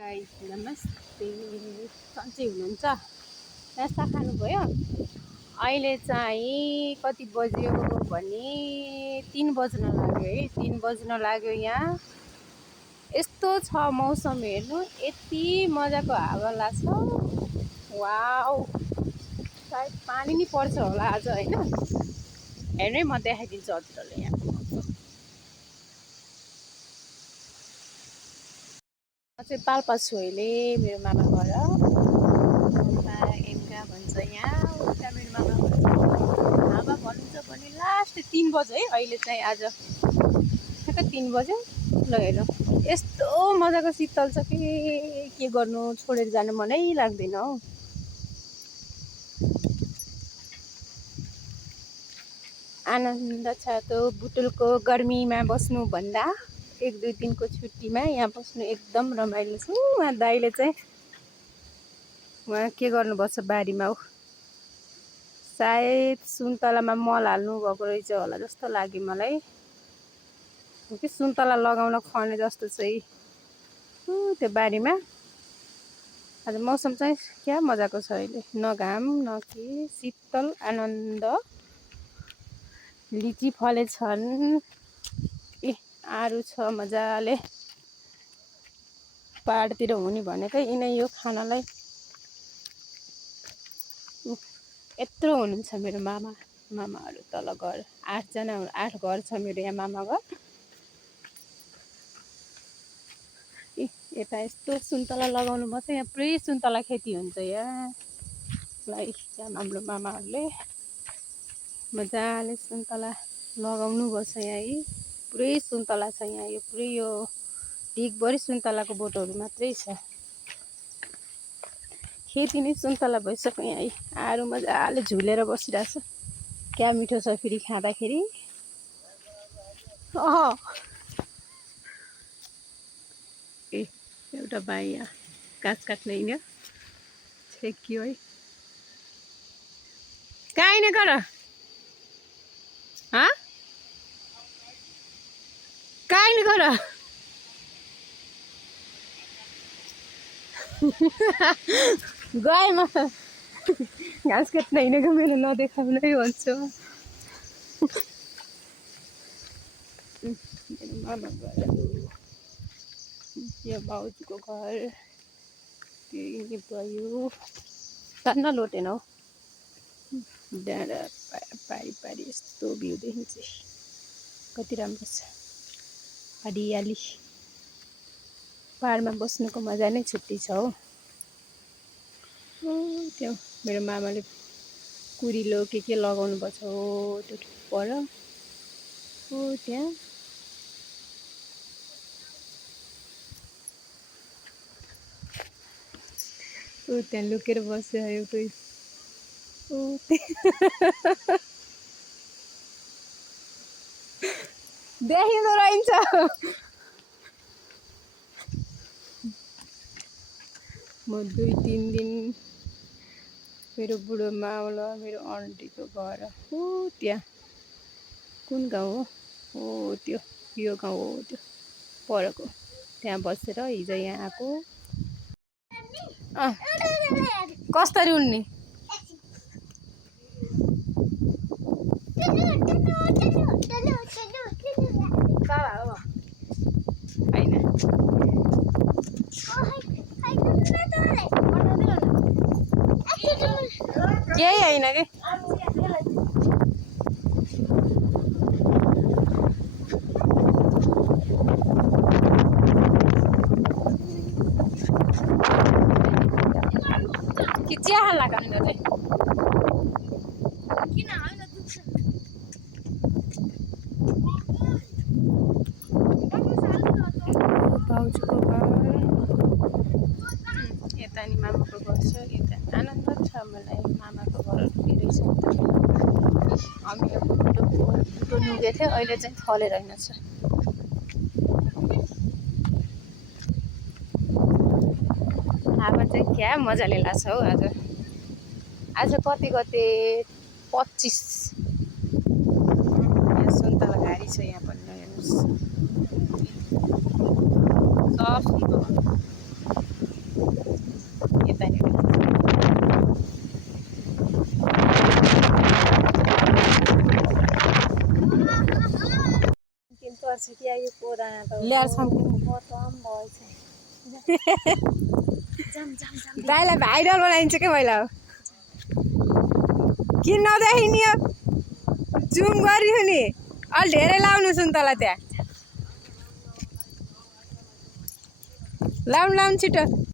Guys नमस्ते, सन्चै हुनुहुन्छ? नास्ता खानुभयो? अहिले चाहिँ कति बज्यो भने 3 बज्न लाग्यो है। 3 बज्न लाग्यो। यहाँ यस्तो छ मौसम, हेर्नु यति मजाको हावा लाग्छ। वाउ, सायद पानी नि पर्छ होला आज, होइन? हेर्नु म देखाइदिन्छु हजुरहरूले। यहाँ म चाहिँ पाल्पा छु अहिले मेरो मामा घर। एमका भन्छ यहाँ, उता मेरो मामा घर। हावा भन्नुहुन्छ भने लास्ट 3 बज्यो है। अहिले चाहिँ आज ठ्याक्कै 3 बज्यो। ल हेर्नु यस्तो मजाको शीतल छ कि के गर्नु, छोडेर जानु मनै लाग्दैन हौ। आनन्द छ त बुटुलको गर्मीमा बस्नुभन्दा 1-2 दिनको छुट्टीमा यहाँ बस्नु एकदम रमाइलो छ। उहाँ दाइले चाहिँ उहाँ के गर्नुपर्छ बारीमा हो, सायद सुन्तलामा मल हाल्नु भएको रहेछ होला जस्तो लाग्यो मलाई। कि सुन्तला लगाउन खने जस्तो चाहिँ त्यो बारीमा। आज मौसम चाहिँ क्या मजाको छ अहिले, न घाम न के, शीतल आनन्द। लिची फलेछन्, आरु छ मजाले। पाहाडतिर हुने भनेकै यिनै यो खानालाई। यत्रो हुनुहुन्छ मेरो मामाहरू तल घर। 8 घर छ मेरो यहाँ मामा घर। यता यस्तो सुन्तला लगाउनु पर्छ। यहाँ पुरै सुन्तला खेती हुन्छ यहाँ हाम्रो मामाहरूले मजाले सुन्तला लगाउनु पर्छ। यहाँ है पुरै सुन्तला छ। यहाँ यो पुरै यो ढिकभरि सुन्तलाको बोटहरू मात्रै छ। खेती नै सुन्तला भइसक्यो यहाँ है। आरु मजाले झुलेर बसिरहेछ। क्या मिठो छ फेरि खाँदाखेरि। ए एउटा बाई यहाँ गाछ काट्न हिँड्यो, छेक्यो है। कहाँ हिँड्यो गर? कहाँ हिँड्यो गर? गएँ म घाँस काट्न हिँडेको, मैले नदेखाउनै भन्छु। मामा घर, यो बाउजीको घर, त्यही भयो। धन्न लोटेन हौ, डाँडा पारी यस्तो भ्यू देखिन्छ, कति राम्रो छ हरियाली। पाहाडमा बस्नुको मजा नै छुट्टी छ हौ। त्यो मेरो मामाले कुरिलो के लगाउनु पर्छ हो, त्यो पर हो त्यहाँ। त्यहाँ लुकेर बस्यो एउटै। देखिँदो रहेछ। म 2-3 दिन मेरो बुढो मावल मेरो आन्टीको घर हो त्यहाँ। कुन गाउँ हो त्यो? यो गाउँ हो त्यो परको। त्यहाँ बसेर हिजो यहाँ आएको। कसरी उड्ने? केही होइन कि चिया खान लाग्यो भाउजूको घर यता नि मामाको घर छ। यता आनन्द छ मलाई, मामाको घरहरू धेरै छ। हामीले बुटो नुगेको थियो, अहिले चाहिँ फलेर रहेनछ। हावा चाहिँ क्या मजाले लाग्छ हौ। आज कति गते? 25। यहाँ सुन्तला घारी छ यहाँ पनि, हेर्नुहोस् सब सुन्तला। क्या यो कोदाना त ल्याएर सम्झिनु खतम भएछ दाइलाई भाइरल बनाइन्छ क्या मैले अब किन नदेखिने हो जुम गरियो नि अलि धेरै लाउनु सुन्तला त्यहाँ लाउनु छिटो